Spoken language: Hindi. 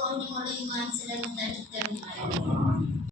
को हम ईमान से रंगदार जितने